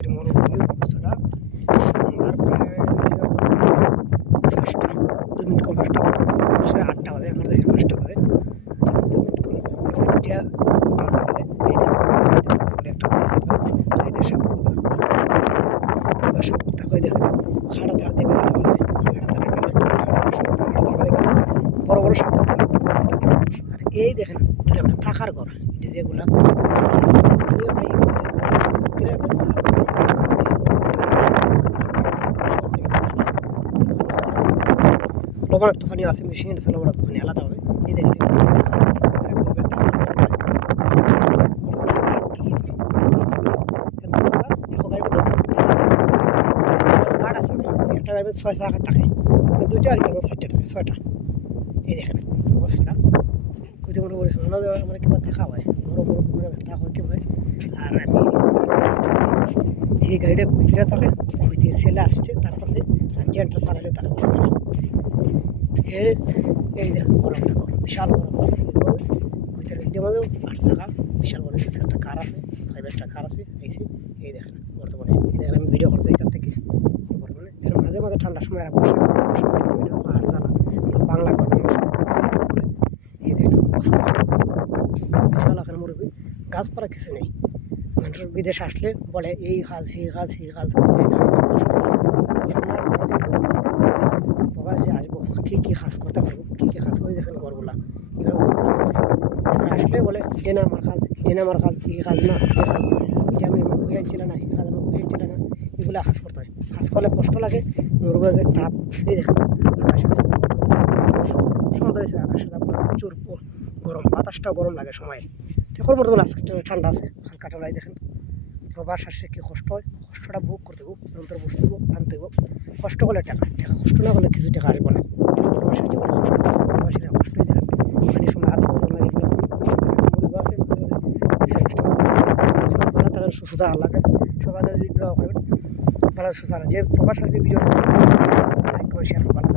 মরুভূমির অবস্থাটা সন্ধ্যার প্রায় 5টা 2 মিনিট কম 5টা সে 8টা বাজে আমার দেশের 5টা বাজে 2 মিনিট কম 4টা 12টা বাজে এই দেখুন একটা এই দেশ সাপ কিংবা সাপ থাকলে দেখেন খাড়া ধার দেবে বড় বড় সাপ আর এই দেখেন একটা থাকার ঘর এটা যেগুলা লবণাক্তখানি আছে মেশিন আছে লবণাক্তখানি আলাদা হবে এই দেখেন একটা গাড়ির 6 চাকা থাকে দুইটা আর কি 4টা থাকে 6টা এই দেখেন অবস্থাটা কোথাও মনে করি শোনা মানে কিবা দেখা হয় গরম মানে ব্যথা হয় কি হয় আর আমি এই গাড়িটা কুইতিরা থাকে কুইতির ছেলে আসছে তার পাশে জেন্টটা চালালে তারা এই দেখেন গরমটা বিশাল গরম কুইতির গাড়িটার মধ্যেও 8 চাকা বিশাল বড় একটা কার আছে 5 একটা কার আছে এই দেখেন বর্তমানে এই দেখেন আমি ভিডিও করতে এখান থেকে বর্তমানে এর মাঝে মাঝে ঠান্ডার সময় আর বসে আর জ্বালা বাংলা কথা এই দেখেন অবস্থা বিশাল আকার মুরগি গাছপালা কিছু নেই মানুষ বিদেশ আসলে বলে এই কাজ সেই কাজ সেই কাজ প্রবাস যে আসবো কী কী কাজ করতে পারবো কী কী কাজ করে দেখেন ঘরগুলা এভাবে আসলে বলে এটা না আমার কাজ এটা না আমার কাজ এই কাজ না এই কাজ এটা আমি আমার হয়ে ছিল না এই কাজ আমার হয়ে ছিল না এগুলো কাজ করতে হয় কাজ করলে কষ্ট লাগে মুরগের তাপ এই দেখেন আকাশে সন্ধ্যা হয়েছে আকাশের তাপ প্রচুর গরম বাতাসটাও গরম লাগে সময়ে এখন বর্তমানে আজকে ঠান্ডা আছে হালকা ঠান্ডায় দেখেন প্রবাস আসে কী কষ্ট হয় কষ্টটা ভোগ করতে হোক যন্ত্র বুঝতে হোক আনতে হোক কষ্ট করলে টাকা কষ্ট না করলে কিছু টাকা আসবে না প্রবাসের জীবনে কষ্ট প্রবাসীরা কষ্টই দেখেন মানে সময় হাত বদল লাগে ভালো থাকেন সুস্থতা আল্লাহ কাছে সবাই যদি দোয়া করবেন ভালো সুস্থ যে প্রবাস আসবে ভিডিও লাইক করে শেয়ার করে ভালো